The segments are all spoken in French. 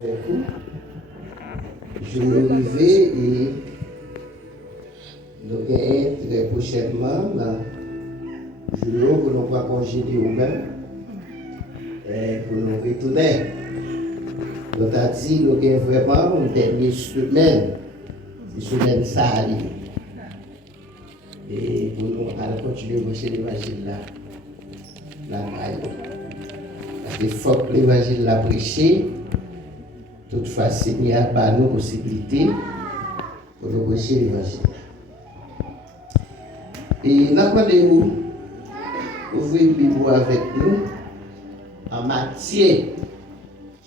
Vous. Je me lever et nous gagnons très prochainement je veux pour nous pas congédier ou même et pour nous retourner. Nous avons dit nous gagnons vraiment une dernière semaine, c'est semaine ça arrive. Et pour nous aller continuer à marcher l'évangile là, parce qu'il faut que l'évangile l'a prêché. Toutefois, il n'y a pas de possibilité pour nous prêcher l'évangile. Et nous demandons ouvrir le Bible avec nous en Matthieu,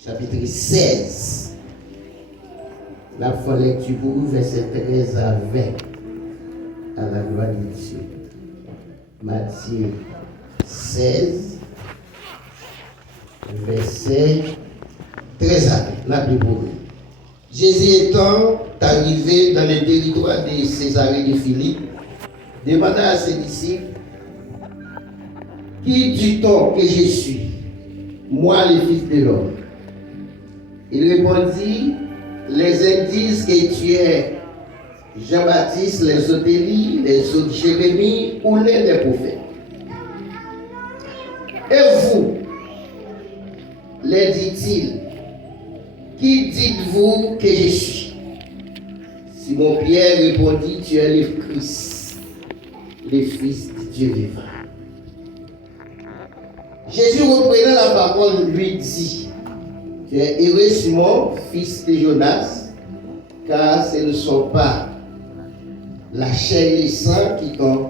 chapitre 16. La fois lecture pour vous, verset 13 à 20, à la gloire de Dieu. Matthieu 16, verset 13 à 20, la Bible. Jésus étant arrivé dans le territoire de Césarée de Philippe, demanda à ses disciples, qui dit-on que je suis, moi le Fils de l'homme? Il répondit, les uns disent que tu es Jean-Baptiste, les autres Élie, les autres Jérémie ou l'un des prophètes. Et vous, les dit-il, qui dites-vous que je suis? Simon-Pierre répondit, tu es le Christ, le Fils de Dieu vivant. Jésus reprenant la parole lui dit, tu es heureux Simon, fils de Jonas, car ce ne sont pas la chair et le sang qui t'ont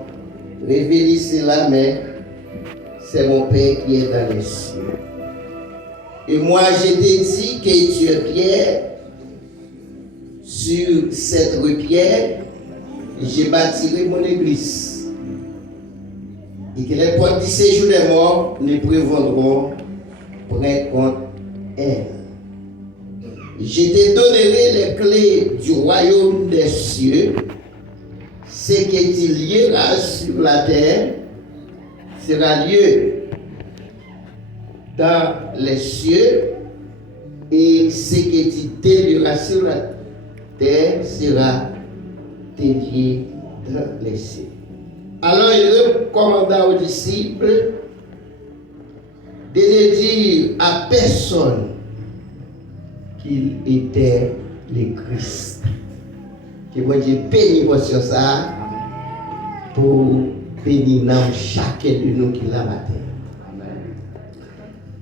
révélé cela, mais c'est mon Père qui est dans les cieux. Et moi je t'ai dit que tu es Pierre, sur cette pierre, je bâtirai mon église. Et que les portes du séjour des morts ne prévaudront point contre elle. Je te donnerai les clés du royaume des cieux. Ce que tu lieras sur la terre sera lié dans les cieux, et ce que tu délieras sur la terre sera délié dans les cieux. Alors il recommanda aux disciples de ne dire à personne qu'il était le Christ. Que moi Dieu bénisse pour ça, pour bénir chacun de nous qui l'a matin.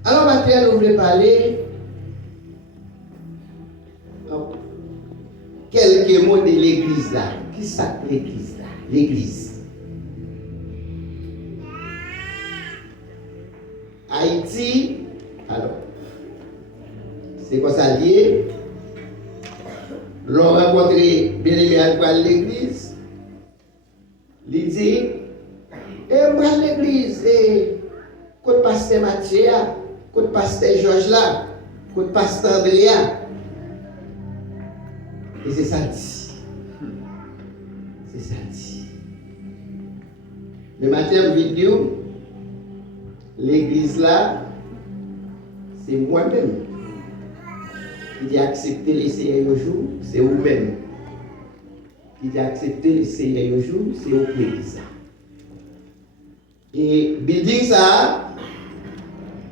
Alors maintenant, nous voulons parler quelques mots de l'église là. Qui s'appelle l'église là? L'église. Haïti, alors, c'est quoi ça lié? L'on rencontré bien-aimé à l'église. Il dit, moi l'église, côté pasteur Mathieu, côté pasteur Georges là, côté pasteur Andrea. Et c'est ça dit. C'est ça dit. Le matin vidéo, l'église là, c'est moi-même qui ai accepté le Seigneur un jour, c'est vous-même. Qui a accepté le Seigneur un jour, c'est au l'église. Et building ça,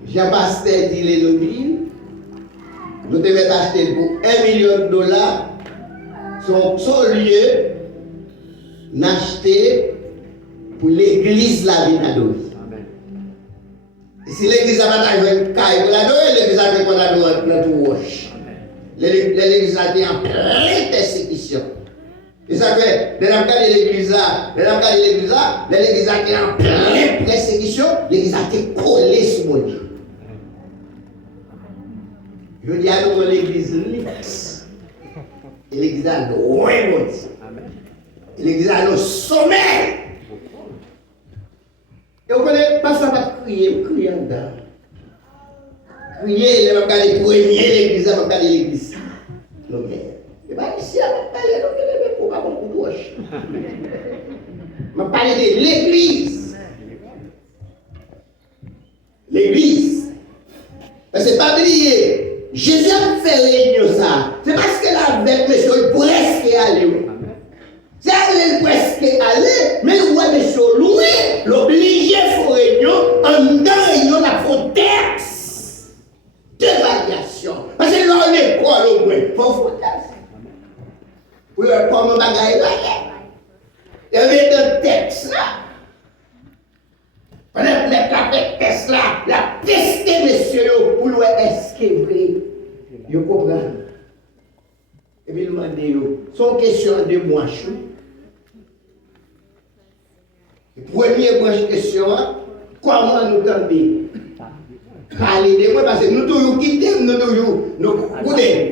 Jean-Pasteur dit les noms, nous devons acheter pour $1 million, son lieu n'acheter pour l'église la Vinado. Si l'église a pas de caille pour l'adorer, l'église a pas d'adorer dans tout roche. L'église a été en pleine persécution. Et ça fait, dans le cas de l'église là, l'église a été en pleine persécution, l'église a été collée sur mon Dieu. Je dis à nous l'église lisse. Et l'église a loin mon Dieu. L'église a le sommet. Et vous connaissez, pas ça va crier en dedans. Crier, il va regarder premier l'église, il va regarder l'église. Non mais, il va ici, il va parler, donc il va pour pas mon coup de roche. Il va parler de l'église. L'église. Parce que pas oublier, Jésus a fait réunion ça. C'est parce que là, avec monsieur, presque allé. C'est allé presque aller, mais ouais, monsieur, loué, l'obligé faut réunion, en dedans réunion, la faut texte d'évaluation. Parce que là, on est quoi, au moins? Faut texte. Pour comment bagaille là. Il y avait un texte là. Pendant que les texte là, la testé, monsieur, pour le est-ce que vrai? Vous comprenez? Et puis, il m'a dit, son question de moi, première question, comment nous tendez? Parler de moi, parce que nous toujours quittons, nous toujours,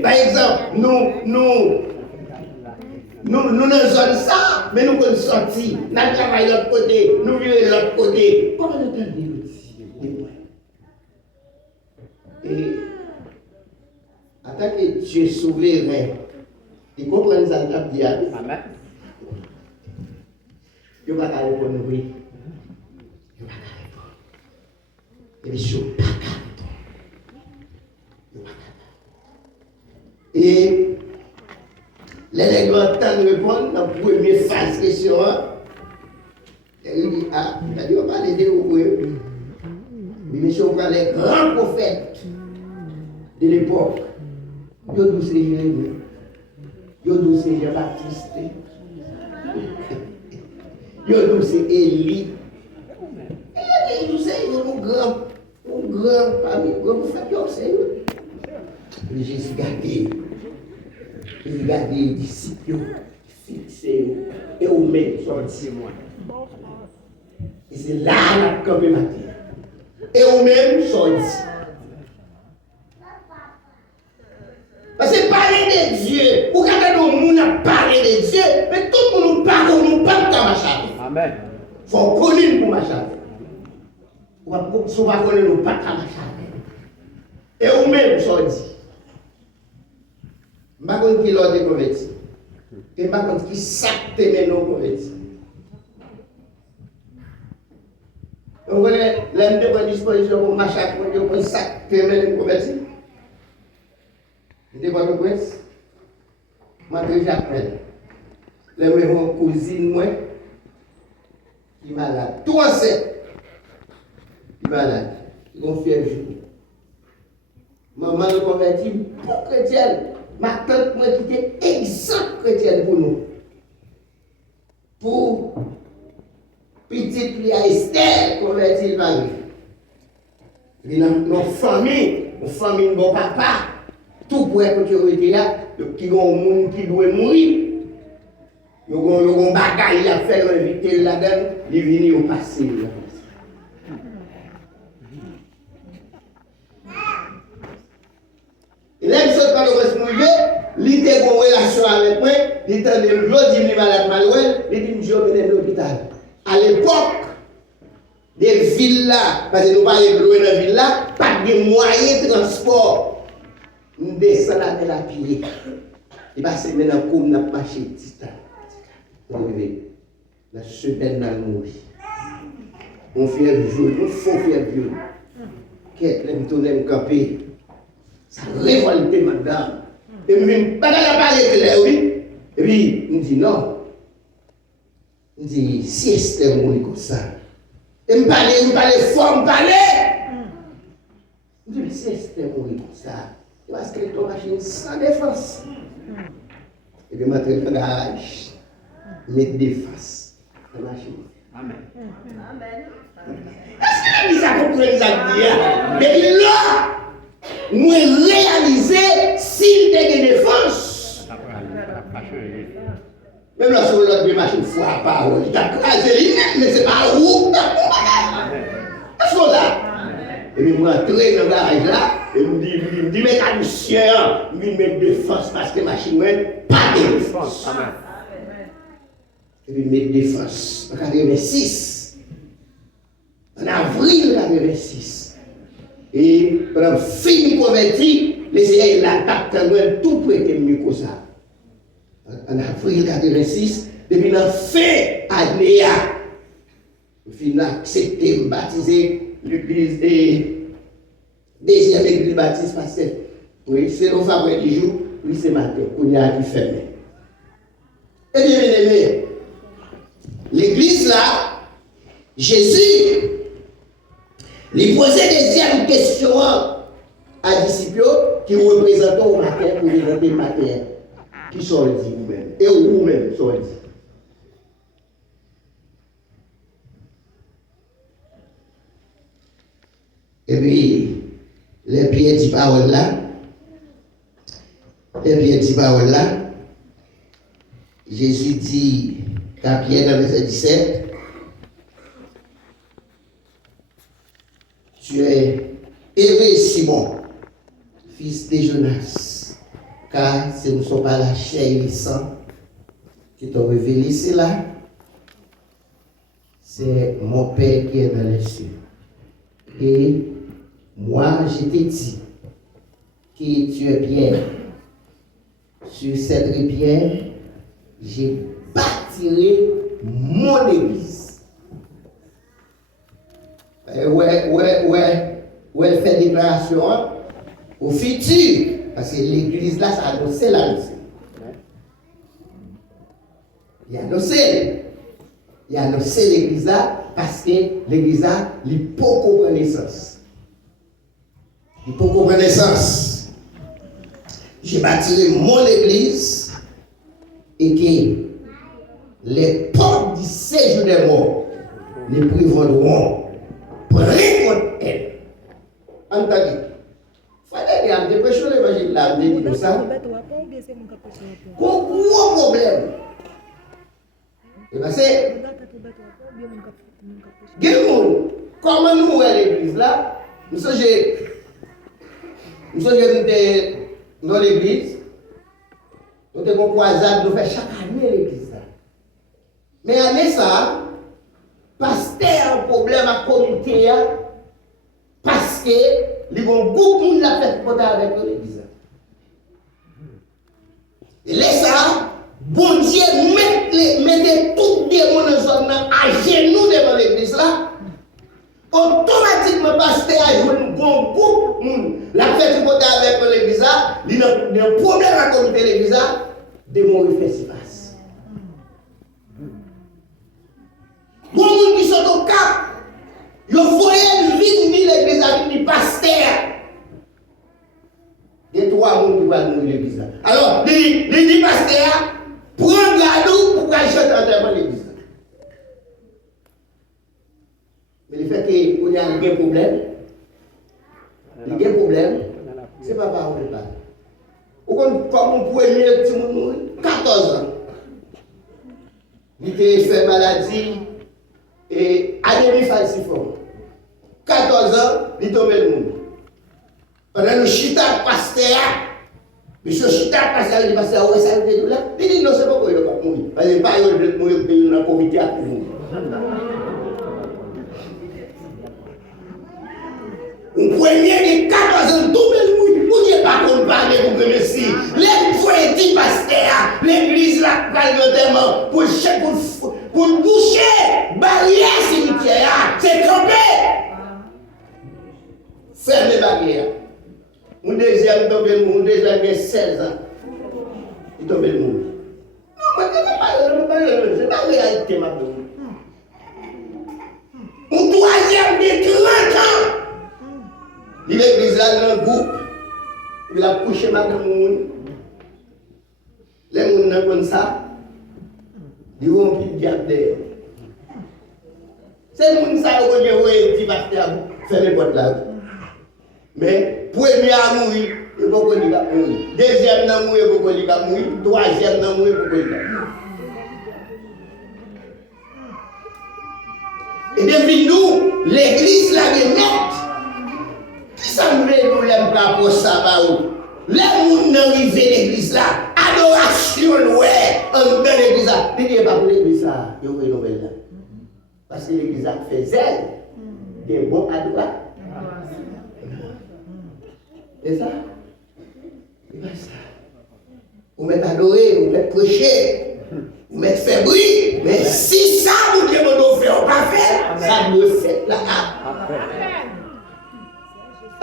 par exemple, nous dans zone ça, mais nous sommes sortis, nous travaillons de l'autre côté, nous vivons de l'autre côté. Comment nous tendez de moi? Et en tant que Dieu souverain, il comprend ça, il a dit. Amen. Il ne va pas répondre oui. Il ne va pas répondre. Et bien sûr, pas répondre. Et les gens entendent répondre dans la première phase question. Il dit, ah, il a dit, on va parler de vous. Mais monsieur, on prend les grands prophètes de l'époque. Yo douce Jérémie. Yo douce Jean-Baptiste. Yo douce Élie. Et nous sommes grands parmi les grands prophètes. Mais Jésus gardé. Il garde les disciples, fixés, et au même sorti moi. Et c'est là la campé matin. Et au même sorti. Parce que parler de Dieu, ou quand on nous parler de Dieu, mais tout le monde nous parle, nous parle dans ma chave. Amen. Il faut connaître pour ma chave. Si on va connaître, nous parle dans ma chave. Et au même sorti. Je ne sais pas qui l'a converti. Je ne sais pas qui sac tes mains non converti. Vous connaissez l'homme de bonne disposition pour marcher pour sac tes mains non converti. Vous ne pas le prince? Moi, j'appelle. Les mon cousine, moi, qui est malade. Tout enceinte. Qui est malade. Qui a fièvre. Maman nous convertit pour chrétienne. Ma tante moi qui était exact chrétienne pour nous. Pour petite fille à Esther, convertie par lui. Et dans nos familles, de bon papa, tout pour être qui là, qui ont un monde qui doit mourir. Ils ont un bagage à faire, inviter là-dedans, ils viennent au passé. Et là, il quand on se mouiller, il était en relation avec moi, il était en dit qu'il malade Manuel, il dit que je vais à l'hôpital. À l'époque, des villes là, parce que nous parlons de loin dans la ville là, pas de moyens de transport. Nous descendons la pied. Il passe maintenant comme nous marché titan. La semaine dans le mourir. On fait un jour, on faut faire un jour. Qu'est-ce que nous tournons camper? Ça révolte madame. Et puis, pas dans la parler de l'air, oui. Et puis, il me dit non. Il me dit, si Esther mourit comme ça. Et me parler fort, me parler. Il me dit, si Esther mourit comme ça, il va se créer ton machine sans défense. Et puis, je vais dans le garage, mettre défense dans la machine. Amen. Amen. Est-ce que la vie ça comprend ça? Mais là, nous réaliser s'il y a des défenses. Même là, sur l'autre machine, il faut la parole. Il a crasé lui-même, mais ce n'est pas où. Est-ce que ça? Et puis, moi, entrer dans le garage là, et me dit, mécanicien, je vais mettre défense parce que la machine n'est pas de défense. Et puis, mettre défense en 86. En avril 86. Et pendant fini converti, les l'attaque tout peut être mieux que ça. En avril 86, depuis la fin année, je accepté de baptiser l'église des deuxième église baptiste parce que Oui, c'est le fabrique du jour. Oui, c'est matin. On y a qui fermé. Eh bien, bien aimé, l'église là, Jésus, lui posait des questions à disciples qui représentent au matin pour présenter le matin. Qui sont dit vous-même. Et vous-même sont dit. Et puis, les pieds de parole là, Jésus dit à Pierre dans le verset 17, tu es heureux Simon, fils de Jonas, car ce ne sont pas la chair et le sang qui t'ont révélé cela, c'est mon Père qui est dans les cieux. Et moi, je t'ai dit que tu es Pierre. Sur cette pierre, j'ai bâtirai mon église. Ouais, elle fait déclaration au futur. Parce que l'église là, ça a annoncé l'annonce. Il a annoncé l'église là parce que l'église là, il peut comprendre naissance. Il peut comprendre naissance. J'ai bâti mon église et que les portes du séjour des morts ne prévaudront près contre elle. Entendez? Fallait dire, je prêche l'évangile là, je dis comme ça. Gros problème. Et bien c'est. Comment nous à l'église là? Nous sommes dans l'église, nous avons croisade, nous faisons chaque année l'église. Mais année ça, pasteur a un problème à la communauté parce que les gens beaucoup de la fait pour avec l'église. Et là ça, bon Dieu mettez tout le monde dans zone à genoux devant l'église là. Automatiquement, pasteur a joué un bon groupe. La fête du côté avec l'église, il y a un problème à la communauté de l'église, de mourir fait si passe. Bon monde qui sont au cap, ils voyaient vite l'église avec le pasteur. Il y a 3 personnes qui vont mourir l'église. Alors, il dit pasteur, prends garde pour qu'elle chante en l'église. Mais le fait qu'il y a un problème, c'est pas parole de parler. Comme on pouvait mieux, 14 ans, il a fait maladie et anémie falciforme. 14 ans, il est tombé le monde. Pendant le chita pasteur, monsieur chita pasteur, il dit pasteur, ouais, ça a été là. Il dit non, c'est pas quoi il va mourir. Parce que pas il va mourir pays dans la comité à tout. Un premier de 14 ans, tout le monde, vous n'avez pas comparé pour que merci. Les petits pasteurs, l'église là, notamment, pour boucher, barrière cimetière, c'est trompé. Fermez barrière. Un deuxième tombe le monde, un deuxième de 16 ans. Il tombe le monde. Non, mais c'est pas réalité, ma bonne. Un troisième de 30 ans. L'église là dans le groupe, il a couché madame moun. Les moun comme ça, ils vont plus diable d'ailleurs. C'est moun ça qui ont dit pasteur faire les portes là. Mais premier à mourir, il faut qu'on dise mourir. Deuxième à mourir, il faut qu'on dise mourir. Troisième à mourir, il faut qu'on dise mourir. Et depuis nous, l'église là est nette. Qui ça nous l'aime pas pour ça, les gens n'arrivent à l'église là, adoration, ouais, en dans l'église là. Il n'y a pas pour l'église là, il y a une nouvelle là. Parce que l'église là fait zèle, des bons adorateurs. C'est ça? C'est pas ça. Vous mettez adorer, vous mettez prêcher, vous mettez faire bruit, mais si ça vous demandez de faire ou pas faire, ça vous le fait là.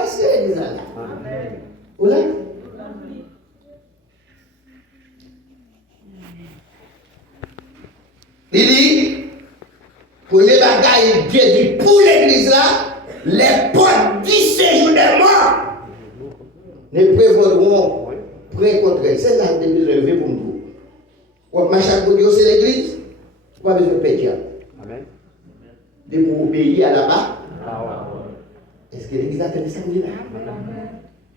Est-ce que l'église là? Voilà. Il dit, premier bagaille, Dieu dit pour l'église là, les portes du séjour des morts ne prévaudront près contre elle. C'est là que nous devons lever pour nous. Quand machin pour Dieu, c'est l'église, pas besoin de pétir. Amen. De pour obéir à là-bas. Est-ce que l'église a fait ça là?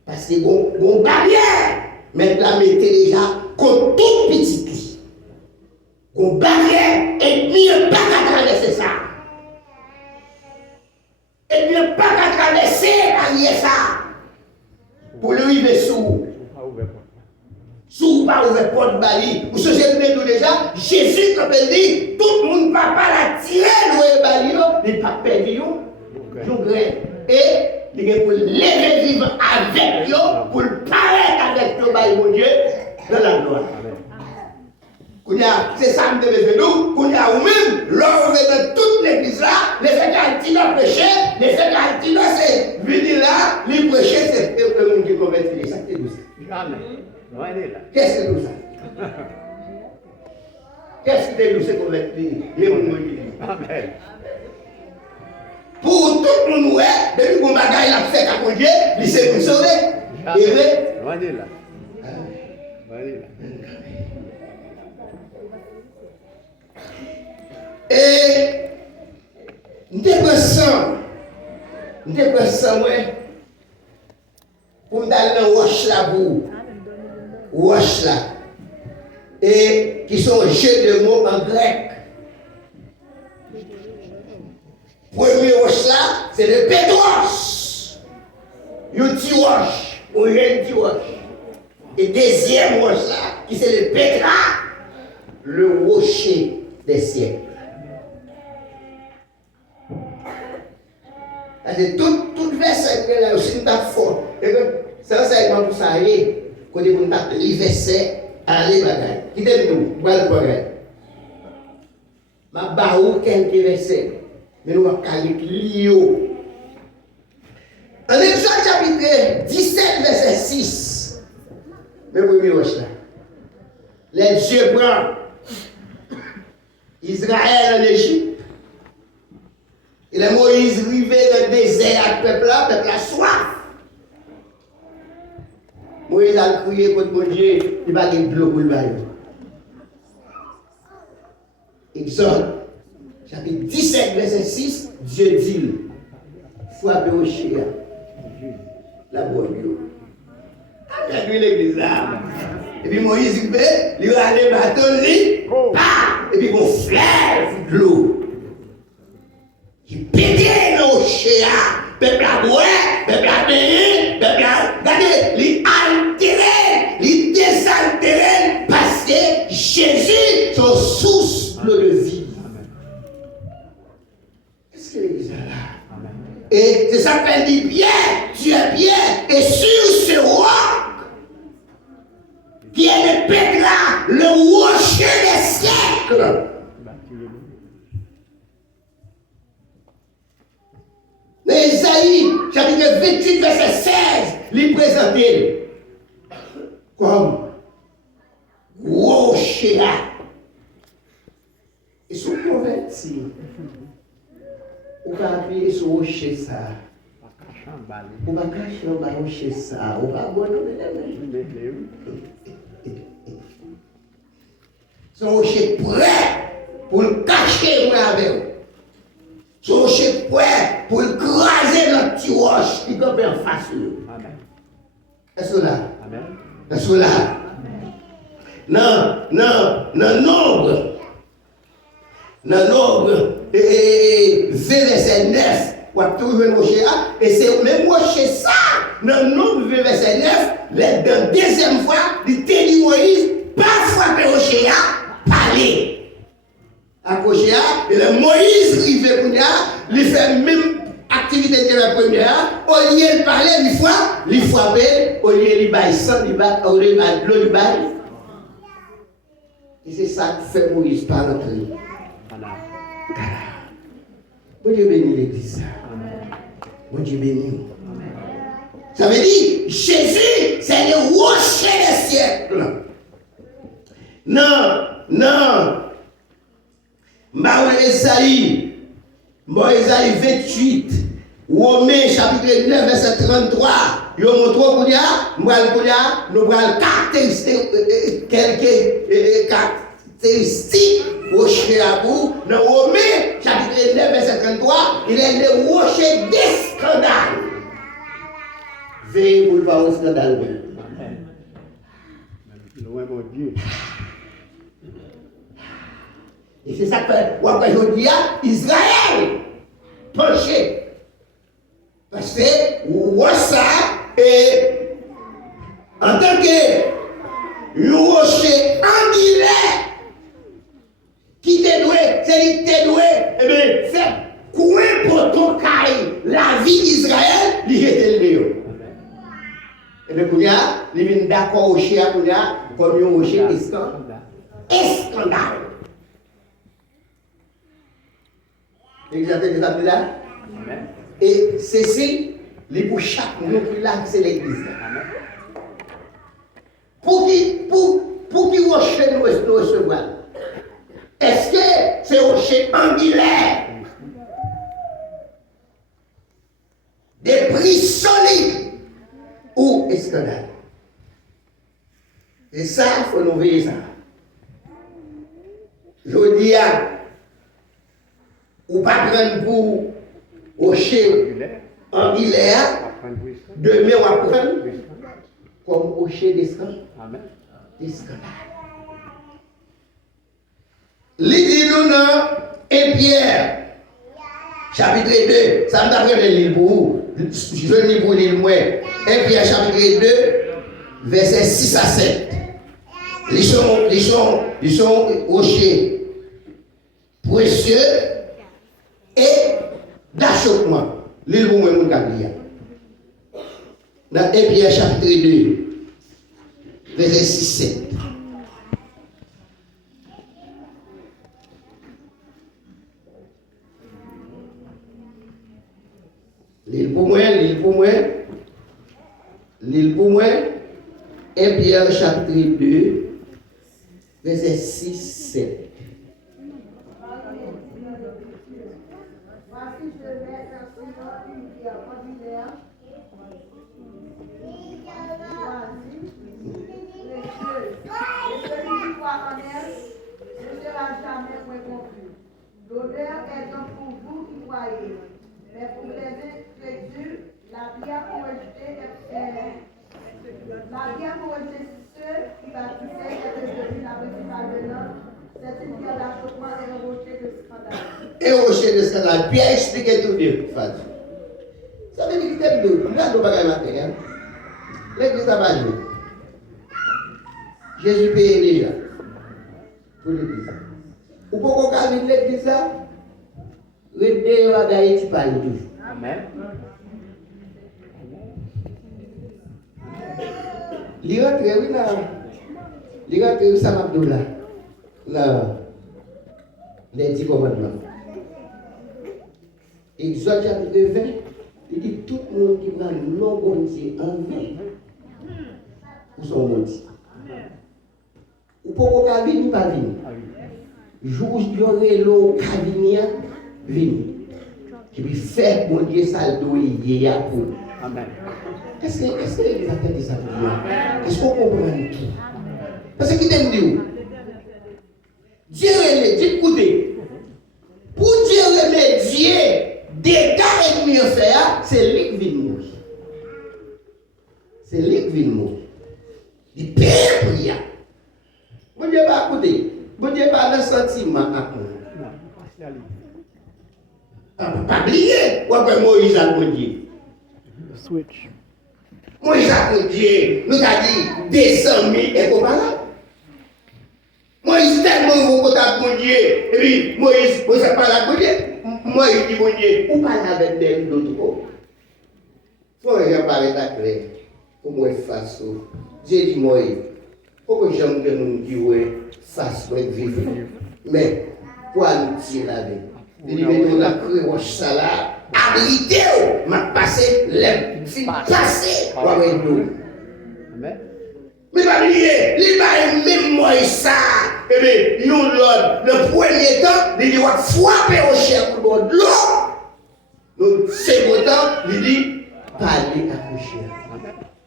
Parce que bon barrière, mais la mettez déjà contre toute petite vie. Bon barrière, et mieux pas qu'à traverser ça. Et mieux pas qu'à traverser ça. Pour le river sous. Sous pas ouvert porte bali. Vous savez nous déjà, Jésus quand il dit, tout le monde ne va pas la tirer le bali, il ne va pas perdre yon grain. Et il est pour lever vivre avec eux, pour paraître avec eux, mon Dieu, dans la gloire. C'est ça que nous devons nous, même, l'on dans toute l'église là, les faits qu'Altino prêcher, les faits qu'Altino c'est venir là, les prêcher, c'est le monde qui convertit. Ça c'est nous. Qu'est-ce que nous ça? Qu'est-ce que nous c'est convertir? Les gens Amen. Pour tout le monde, depuis qu'on bagaille la fait à Dieu, il s'est nous sauver. Et vrai? Et nous dépensons, ouais, pour nous aller dans Roche là, Roche là, et qui sont jeux de mots en grec. Premier roche là, c'est le Pétros. Le petit roche, ou le petit roche. Et deuxième roche là, qui c'est le Pétra, le rocher des siècles. C'est tout verset là aussi nous fort. C'est un pour ça quand on tape les versets aller bagaille. Qui t'aime nous, voilà bagaille. Ma baou quelques versets. Mais nous allons caler Lio. En Exode chapitre 17, verset 6. Le premier roche là. Les dieux prennent Israël en Égypte. Et les Moïse arrivé dans le désert avec le peuple a soif. Moïse a crié contre mon Dieu, il va gagner de l'eau pour le bail. Exode. Chapitre 17, verset 6, Dieu dit, frappez au chien, la bonne Dieu. Après l'église là. Et puis Moïse, il va aller bâton, et puis mon frère, de l'eau. Il pétait au chien, peuple à boire, peuple à payer, peuple à. Regardez, il altéré, il désaltéré, parce que Jésus, son source de vie. Et c'est ça qu'elle dit, Pierre, tu es Pierre, et sur ce roc, qui est le Pétra, le rocher des siècles. Mais Isaïe, chapitre 28, verset 16, lui présenté comme rocher là. Ils sont convertis. On va appuyer sur le rocher ça. On va cacher le rocher ça. On va abandonner les mains. Son rocher prêt pour le cacher moi avec vous. Son rocher prêt pour écraser notre petit roche qui campe en face de nous. Est-ce que là? Est-ce que là? Non, nombre. Dans nombre, verset 9, on va trouver le rocher là, et c'est même rocher ça, dans nombre, verset 9, la deuxième fois, il te dit Moïse, pas frapper le rocher là, parler. À rocher là, et le Moïse arrive pour là, il fait même activité de la première, au lieu de parler, il frappe, au lieu de bailler sang, il bat, au lieu de l'eau, il baille. Et c'est ça que fait Moïse par notre vie. Bon Dieu bénit l'église. Bon Dieu bénit. Ça veut dire, Jésus, c'est le rocher des siècles. Non. Esaïe 28, Romains chapitre 9, verset 33. Yo montre qu'on y a, nous allons caractériser quelques caractéristiques rocher à bout. Dans Romains chapitre 9, verset 33, il est le rocher des scandales. Veillez pour le voir au scandale. Loin mon Dieu. Et c'est ça que après je dis à Israël penché. Parce que ça et en tant que rocher angulaire qui te doué, c'est lui qui te doué, eh bien, c'est coin pour ton caille, la vie d'Israël, il était le et bien, il vient d'accord au rocher comme un rocher scandale. Exactement ça là. Et ceci, les pour chaque nous qui là, c'est l'église. Pour qui rocher nous recevoir? Est-ce que c'est rocher angulaire? Des prix solides ou scandale? Et ça, il faut nous veiller ça. Je dis à ou pas prendre pour rocher angulaire, demain on va prendre comme rocher des scandales. L'idée nous dans 1 Pierre, chapitre 2, ça m'a pris le livre pour vous. Je lis pour l'île moi. 1 Pierre, chapitre 2, versets 6 à 7. Ils sont rochers précieux et d'achoppement. L'île pour moi, mon gabriel. Dans 1 Pierre chapitre 2, verset 6-7. L'île pour moi, 1 Pierre chapitre 2, verset 6-7. L'odeur est donc pour vous qui croyez, mais pour les incrédules, la pierre pour rejeter ceux qui bâtissaient est devenue la principale de l'homme. C'est une pierre d'achoppement et un rocher de scandale. Et rocher de scandale. Pierre expliquait tout bien, Fadi. Ça veut dire que c'est deux. Nous avons pas matin. L'église n'a pas joué. Jésus paye déjà pour l'église. Ou pourquoi quand l'église là, le Dieu va gagner, tu parles toujours. Amen. Il rentre, oui, là. Il rentre, Sam Abdullah. Là, les 10 commandements. Exode chapitre 20, il dit tout le monde qui prend non bon Dieu en vain, pour son monde. Ou pourquoi quand il pas venir. Jour d'aurer l'eau cabinia vini. Qui lui fait mon Dieu ça doit pour. Amen. Est-ce que les affaires de ça pour moi? Est-ce qu'on comprend tout? Parce que qui t'aime Dieu? Dieu est Dieu écoutez. Pour Dieu remédier dégâts ennemis faire, c'est lui qui vient mourir. C'est lui qui vient mourir. Il paie prière. Bon Dieu pas écouter. Bon Dieu pas le sentiment à nous. Pas oublier. Ou après Moïse a dit. Switch. Moïse a dit, nous a dit, descends et comparable. Moïse tellement vous côté bon Dieu. Et puis Moïse a parlé à bon Dieu. Moïse dit bon Dieu, ou parle avec des d'autres. Faut que parler clair. Pour moi face au. Dieu dit Moïse, pourquoi j'aime que nous dire face pour vivre. Mais pour nous tirer la vie. Il dit mais nous a créé un salaire. Habilité, m'a passé, les filles passées pour avec nous. Mais pas oublier, il va même moi ça, eh bien, nous, le premier temps, il dit, on va frapper au chien pour boire de l'eau. Le second temps, il dit, parler à le chien.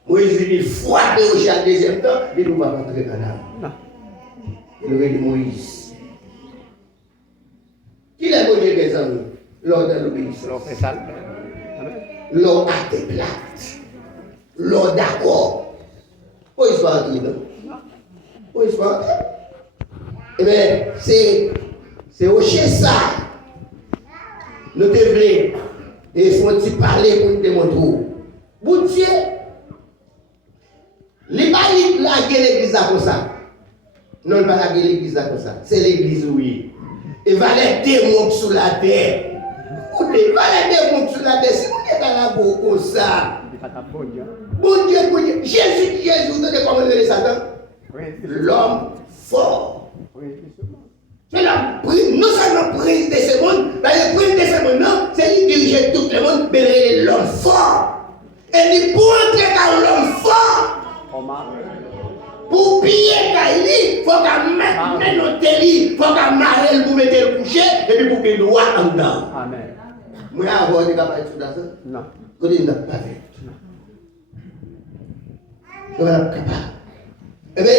Moïse dit, frapper au chien. Le deuxième temps, il dit, on va rentrer dans l'âme. Il aurait dit, Moïse. Qui l'a mangé des amis? Lors de l'obéissance. Lors à tes plates. Lors d'accord. Moïse va rentrer, non? Moïse va rentrer. Eh bien, c'est au chien ça. Nous devons, et faut-il parler pour nous démontrer. Bon Dieu, les bails laguer l'église comme ça. Non, pas laguer l'église comme ça. C'est l'église, oui. Et va les démons sur la terre. Écoutez, va les démons sur la terre. Si vous êtes dans la boue comme ça. Bon Dieu, Jésus, vous donnez comment le Satan? L'homme fort. C'est la prise, non seulement prise de ce monde, mais la prise de ce monde, non, c'est lui diriger tout le monde, mais l'homme fort. Et il pour entrer dans l'homme fort, pour piller Kaili, il faut qu'elle mette notre lit, il faut qu'elle marre pour mettre le coucher, et puis pour qu'il doit en dedans. Amen. Moi, avoir des capables de ça? Non. Quand il n'a pas fait. Nous sommes capables. Eh bien,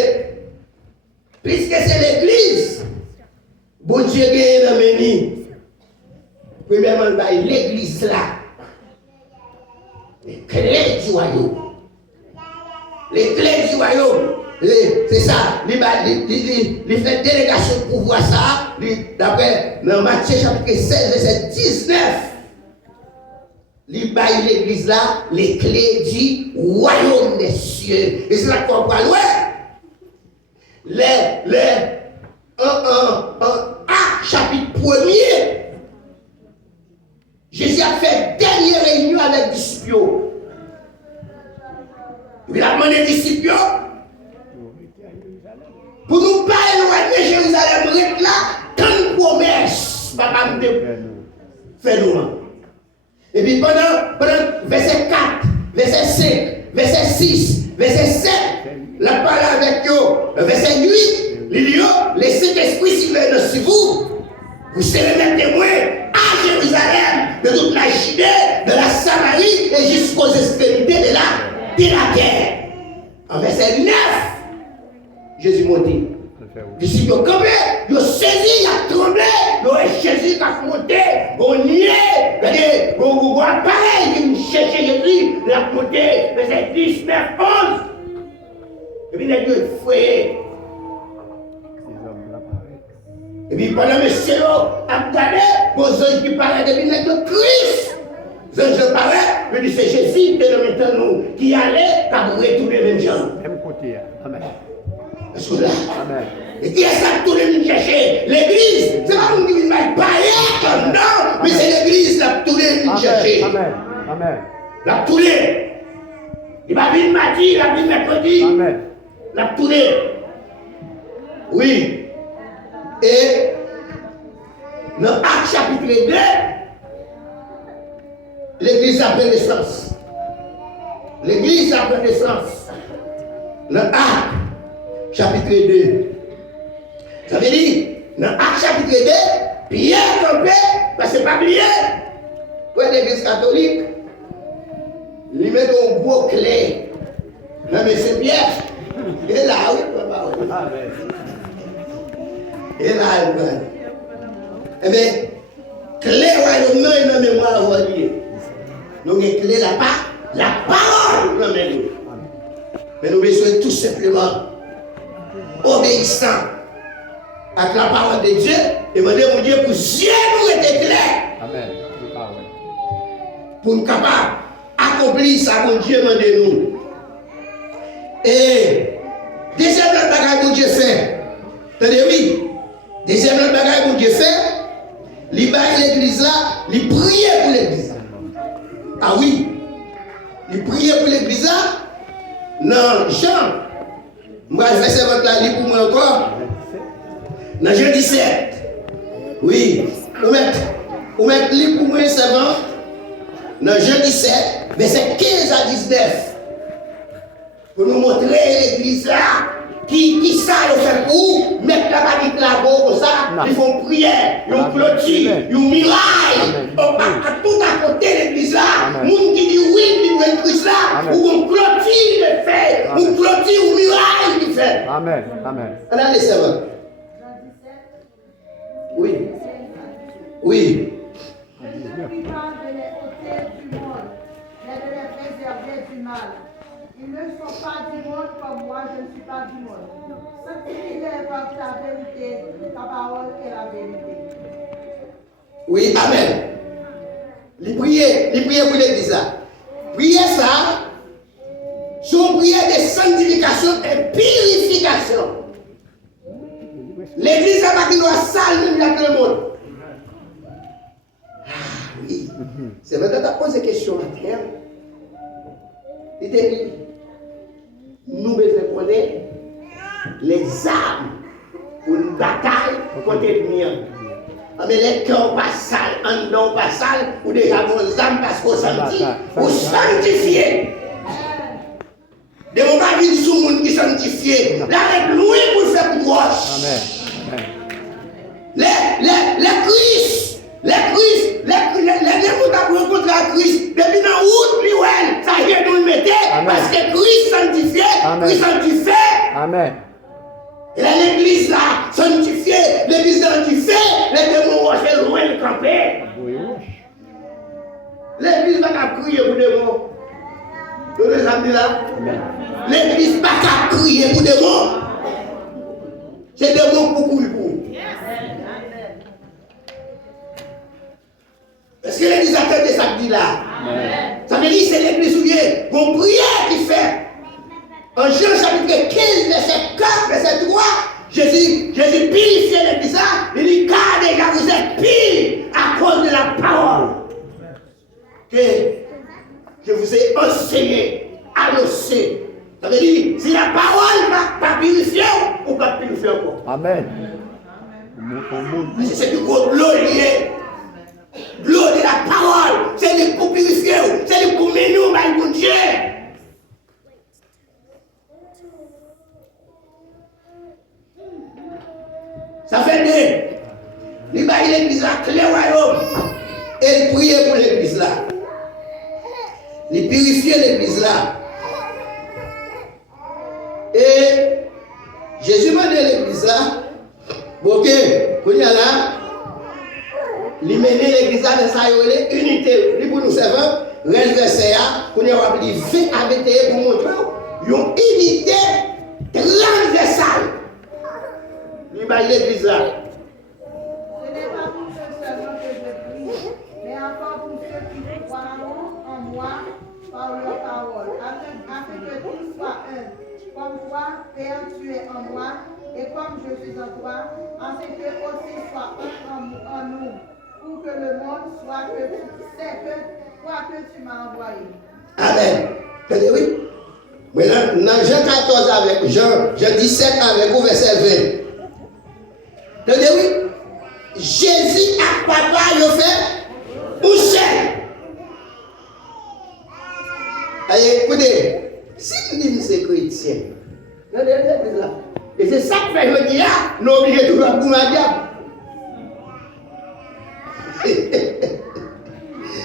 puisque c'est l'église, bon Dieu gagne dans mes nids. Premièrement, l'église là. Les clés du royaume. Les clés du royaume. C'est ça. Il fait délégation pour voir ça. D'après, dans Matthieu chapitre 16, verset 19. Il baille l'église là, les clés du royaume des cieux. Et c'est là qu'on va loin. Acte chapitre 1er, Jésus a fait dernière réunion avec les disciples. Il a demandé aux disciples pour nous pas éloigner Jérusalem, reste là, tant de promesses, papa me fait nous. Et puis pendant verset 4, verset 5, verset 6, verset 7, la parole avec eux, verset 8, il dit, le Saint-Esprit s'il est sur vous, vous serez mes témoins à Jérusalem, de toute la Judée, de la Samarie et jusqu'aux extrémités de la terre. En verset 9, Jésus monté. Les disciples ont campé, ils ont saisi, ils ont tremblé, ils ont Jésus qui a monté, on nié, on a pareil, ils ont cherché Jésus, il a monté, verset 10, 9, 11. Et puis il a dit, fouillé. Et puis pendant que monsieur a regardé, vos anges qui parlaient de Christ. Les anges parlaient, je dis c'est Jésus qui est maintenant nous, qui allait, qui vous retourner les mêmes gens. Même côté, amen. Est-ce que là? Amen. Et qui est ça que tout le monde chercher? L'église, c'est pas nous qui ne m'a pas comme non, mais c'est l'église qui a tout le monde chercher. Amen. Amen. La tournée. Il va venir mardi, il va venir mercredi. Amen. La tournée. Oui. Et dans Acte chapitre 2, l'église a pris naissance. L'église a pris naissance. Dans Acte chapitre 2. Ça veut dire, dans Acte chapitre 2, Pierre campé, parce que c'est pas oublié. Pour l'église catholique, il met un gros clé. Non, mais c'est Pierre. Et là, oui, papa. Et là, eh bien, clé royaume, non, il n'a mémoire à relier. Donc, clé la parole, non, mais nous. Mais nous besoin tout simplement obéissant à la parole de Dieu et demander à Dieu pour Dieu nous être clair. Amen. Pour nous capables d'accomplir ça que Dieu demande de nous. Et deuxième bagage que Dieu fait, attendez, oui. Deuxième bagage que Dieu fait, il baille l'église là, il prie pour l'église. Ah oui, il prie pour l'église là. Non, Jean, moi je vais faire votre livre pour moi encore. Dans Jean 17, oui, vous mettez livre pour moi savant. Dans Jean 17, verset 15 à 19. Pour nous montrer l'église là, qui ça le fait pour mettre mettent la baguette là-bas comme ça, ils font prière, ils ont clôture, ils ont miraille. À tout à côté de l'église là, les gens qui disent oui, qui veulent Christ là, ou on clôture de fait, ou clôture ou miraille de fait. Amen. Amen. On a les servants. Oui. Oui. Je ne prie pas de les ôter du monde, mais de les préserver du mal. Ils ne sont pas du monde comme moi, je ne suis pas du monde. Sanctifie-les par ta vérité, ta parole est la vérité. Oui, amen. Les prières pour l'église là. Prière ça, sont prières de sanctification et purification. L'église n'a pas qui doit sale même avec le monde. Ah oui. C'est vrai que tu as posé question à terre. Il te dit, nous devons connaître les armes pour une bataille contre l'ennemi. Mais les cœurs pas sales, en dedans pas sales, ou déjà vos âmes parce qu'on sentit, ou sanctifié. De mon pas vivre sous le monde qui sanctifié. Là, avec loin pour faire pour roche. Amen. Les Christ, les gens qui rencontrent la Christ, depuis dans la route, ça vient nous le mettre, parce que Christ sanctifié, Christ sanctifié. Amen. Et là, l'église là, sanctifiée, l'église sanctifiée, les démons vont faire loin de camper. Oui. L'église va pas crier pour des démons. Vous les avez là? L'église va pas crier pour des démons. C'est des démons pour courir pour. Est-ce que l'église a fait ça dit là? Ça veut dire que c'est l'église où il y a une prière qui fait. En Jean chapitre 15, verset 4, verset 3, Jésus purifie l'église là. Il dit, car déjà vous êtes pire à cause de la parole que je vous ai enseigné, annoncé. Ça veut dire, si la parole n'a pas purifié, on ne peut pas purifier encore. Amen. C'est du gros l'eau lié. L'eau de la parole, c'est pour purifier, c'est pour mener nous, mon Dieu. Ça fait deux. Il va l'église là, clé royaume. Et il priait pour l'église là. Il purifiait l'église là. Et Jésus m'a dit l'église là. Ok, quand il y a là, il mène l'église là dans sa unité. Il pour nous servir, renverser là, quand il y a appelé 20 habitants pour montrer une unité transversale. Il va l'église là. Ce n'est pas pour ceux seulement que je prie, mais encore pour ceux qui croiront en moi par leur parole, afin que tout soit un. Comme toi, Père, tu es en moi, et comme je suis en toi, afin que aussi soit un en nous, pour que le monde soit que tu sais que toi que tu m'as envoyé. Amen. Attendez, oui. Maintenant, dans Jean 14 avec Jean 17 avec au verset 20. Attendez, oui. Jésus a papa, il fait où c'est? Allez, écoutez. Si nous disons que c'est chrétien, et c'est ça que fait le diable, nous oublions tout le monde pour le diable.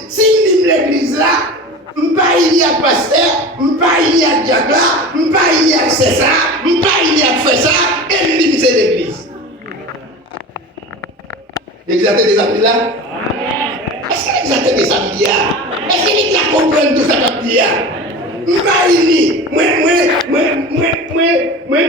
Si nous disons l'église là, nous ne pas y a pasteur, nous ne pas y a diable, nous ne pas y a c'est ça, nous ne pas y a fait ça, et nous disons c'est l'église. L'église a des amis là? Est-ce que l'église a des amis là? Est-ce que l'église a compris tout ça comme dit là? Moi,